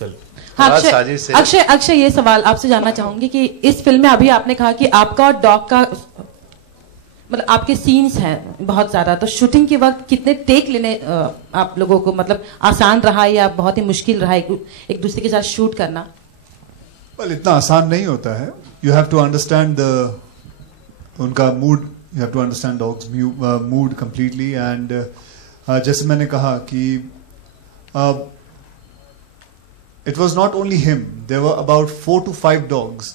हाँ, अक्षय ये सवाल आपसे जानना चाहूंगी कि इस फिल्म में अभी आपने कहा कि आपका और डॉग का मतलब आपके सीन्स हैं बहुत ज्यादा, तो शूटिंग के वक्त कितने टेक लेने आप लोगों को मतलब आसान रहा या बहुत ही मुश्किल रहा एक दूसरे के साथ शूट करना? इतना आसान नहीं होता है. यू हैव टू अंडरस्टैंड उनका मूड, you have to understand dogs mood completely. And जैसे मैंने कहा कि it was not only him, there were about 4 to 5 dogs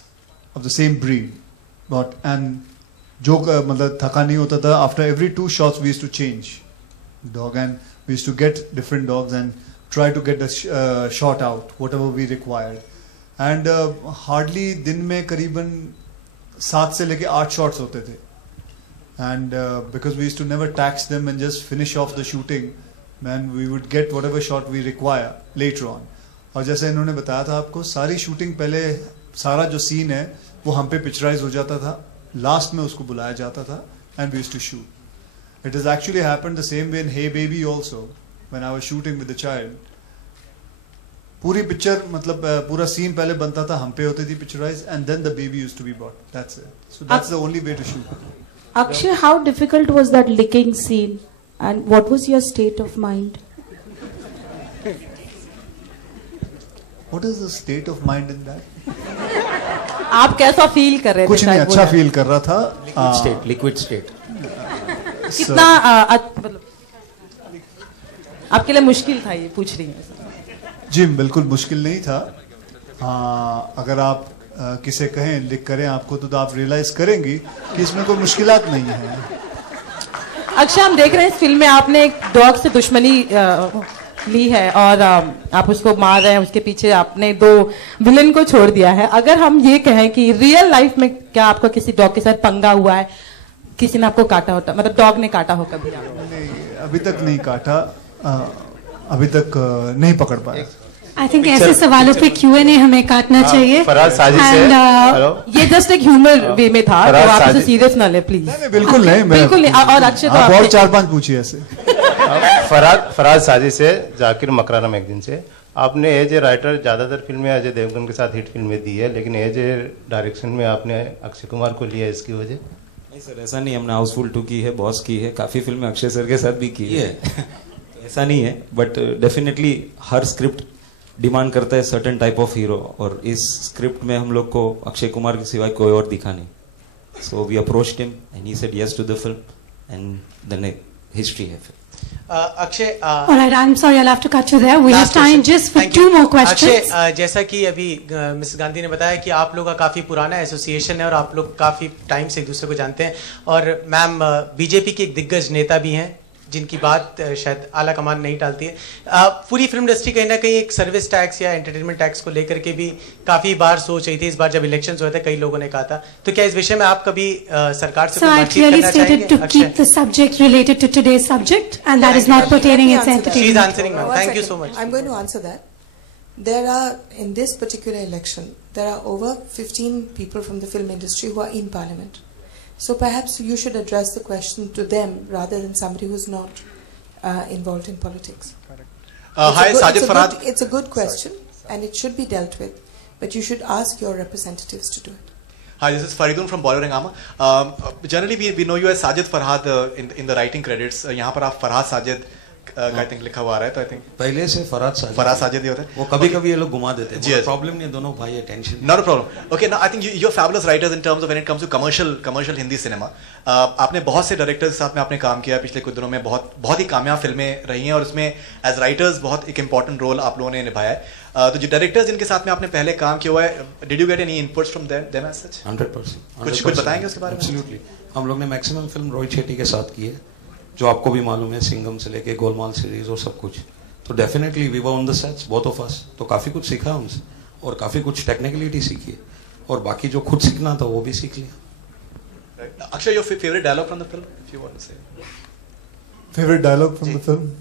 of the same breed, and जो मतलब थका नहीं होता था. After every 2 shots we used to change dog and we used to get different dogs and try to get the shot out whatever we required. And hardly दिन में करीबन 7 से लेके 8 shots होते थे. And because we used to never tax them and just finish off the shooting, and we would get whatever shot we require later on. और जैसे इन्होंने बताया था आपको, सारी शूटिंग पहले सारा जो सीन है वो हम पे पिक्चराइज हो जाता था, लास्ट में उसको बुलाया जाता था and we used to shoot. It is actually happened the same way in hey baby also when I was shooting with the child. पूरी पिक्चर मतलब पूरा सीन पहले बनता था, हम पे होती थी picturise and then the baby used to be bought. That's it. So that's the only way to shoot. Akshay, how difficult was that licking scene and what was your state of mind? What is the state of mind in that? आप कैसा feel कर रहे थे? कुछ नहीं, अच्छा feel कर रहा था. लिक्विड स्टेट कितना मतलब आपके लिए मुश्किल था ये पूछ रही हैं? जी बिल्कुल मुश्किल नहीं था. हाँ, अगर आप किसे कहें लिख करें आपको तो आप रियलाइज करेंगी कि इसमें कोई मुश्किलात नहीं है. अक्षय, हम देख रहे हैं इस फिल्म में आपने एक डॉग से दुश्मनी ली है और आप उसको मार रहे हैं, उसके पीछे आपने 2 विलेन को छोड़ दिया है. अगर हम ये कहें कि रियल लाइफ में क्या आपको किसी डॉग के साथ पंगा हुआ है, किसी ने आपको काटा होता, मतलब डॉग ने काटा हो कभी? नहीं, अभी तक नहीं काटा, अभी तक नहीं पकड़ पाया. आई थिंक ऐसे सवालों पे Q&A हमें काटना चाहिए. फराज साजिद से ये जस्ट एक ह्यूमर वे में था, तो आप इसे सीरियस ना ले प्लीज. नहीं, बिल्कुल नहीं, बिल्कुल नहीं. और अक्षय तो आप और 4-5 पूछिए ऐसे. फराज साजिद से, जाकिर मकराना मैगजीन से. आपने एज ए राइटर ज्यादातर फिल्में अजय देवगन के साथ हिट फिल्में दी है, लेकिन एज ए डायरेक्शन में आपने अक्षय कुमार को लिया, इसकी वजह? नहीं सर, ऐसा नहीं. हमने हाउसफुल 2 की है, बॉस की है, काफी फिल्में अक्षय सर के साथ भी की है. ऐसा नहीं है, but definitely her script demand करता है सर्टेन टाइप ऑफ हीरो, और इस स्क्रिप्ट में हम लोग को अक्षय कुमार के सिवाय कोई और दिखा नहीं. So we approached him and he said yes to the film and then history है. Akshay, Alright, I'm sorry, I'll have to cut you there. We have time just for 2 more questions. Akshay, जैसा कि अभी मिस गांधी ने बताया कि आप लोग का काफी पुराना एसोसिएशन है और आप लोग काफी टाइम से एक दूसरे को जानते हैं, और मैम बीजेपी के एक दिग्गज नेता भी हैं जिनकी बात शायद आला कमान नहीं टालती है. पूरी फिल्म इंडस्ट्री कहीं ना कहीं एक सर्विस टैक्स या एंटरटेनमेंट टैक्स को लेकर के भी काफी बार सोच रही थी. इस बार जब इलेक्शंस हुए थे कई लोगों ने कहा था, तो क्या इस विषय में आप कभी सरकार से बातचीत करना चाहेंगे? To keep the subject related to today's subject, and that is not pertaining its entertainment. She is answering, ma'am. Thank you so much. I'm going to answer that. There are, in this particular election, there are over 15 people from the film industry who are in parliament. So perhaps you should address the question to them rather than somebody who's not involved in politics. Hi, Sajid Farhad. It's a good question and it should be dealt with, but you should ask your representatives to do it. Hi, this is Faridun from Bollywood Hangama. Generally, we know you as Sajid Farhad in the writing credits. यहाँ पर आप Farhad Sajid I think लिखा हुआ आ रहा है, तो I think पहले से फरहाद साजिद ही होता है. वो कभी-कभी ये लोग घुमा देते हैं. प्रॉब्लम नहीं है, दोनों भाई है, tension not a problem. Okay, now I think you are fabulous writers in terms of when it comes to commercial Hindi cinema. आपने बहुत से डायरेक्टर्स के साथ में आपने काम किया पिछले कुछ दिनों में, बहुत ही कामयाब फिल्में रही हैं और उसमें एज राइटर्स बहुत एक इंपॉर्टेंट रोल आप लोगों ने निभाया है. तो जो डायरेक्टर्स जिनके साथ में आपने पहले काम किया हुआ है, did you get any inputs from them as such? 100%. कुछ बताएंगे उसके बारे में? एब्सोल्युटली. हम लोग ने मैक्सिमम फिल्म रोहित शेट्टी के साथ की है, जो आपको भी मालूम है, सिंघम से लेके गोलमाल सीरीज और सब कुछ. तो definitely we were on the sets both of us, तो काफी कुछ सीखा उनसे और काफी कुछ टेक्निकलिटी सीखी है, और बाकी जो खुद सीखना था वो भी सीख लिया. Akshay, your favorite dialogue from the film, if you want to say? Favorite dialogue from the film?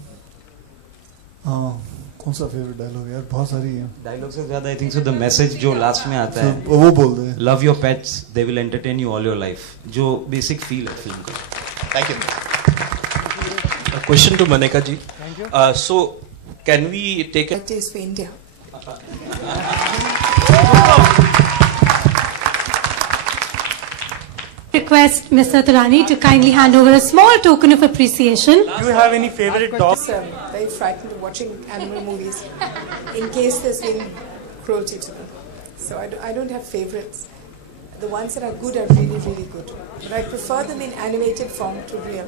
कौन सा फेवरेट डायलॉग है यार? बहुत सारी है. डायलॉग से ज्यादा I think so the message जो लास्ट में आता है वो बोल दे. Love your pets, they will entertain you all your life, जो बेसिक फील है फिल्म का. Thank you. Question to Maneka ji. So can we take it is for India. Request Mr. Turani to kindly hand over a small token of appreciation. Do you have any favorite dog? I'm very frightened of watching animal movies in case there's been cruelty to them. So I don't have favorites. The ones that are good are really, really good. But I prefer them in animated form to real.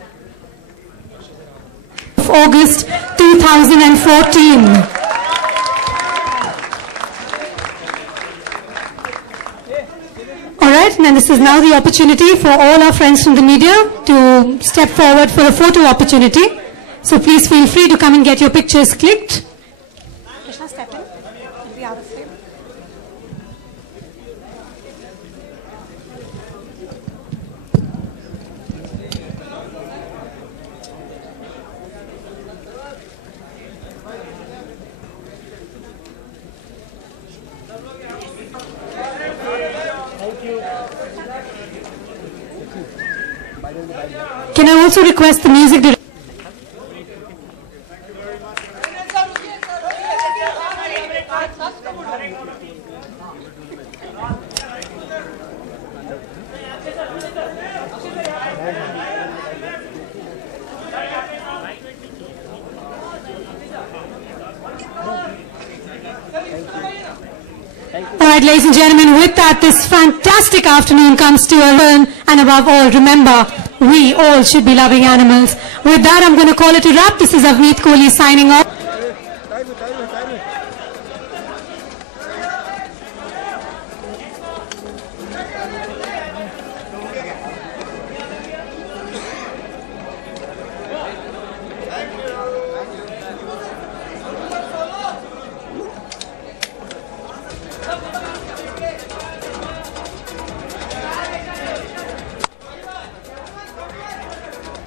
August 2014. Alright, and this is now the opportunity for all our friends from the media to step forward for a photo opportunity. So please feel free to come and get your pictures clicked. Krishna, step in. It'll be out of frame. Can I also request the music director? Alright, ladies and gentlemen, with that, this fantastic afternoon comes to an end, and above all, remember, we all should be loving animals. With that, I'm going to call it a wrap. This is Avneet Kohli signing off.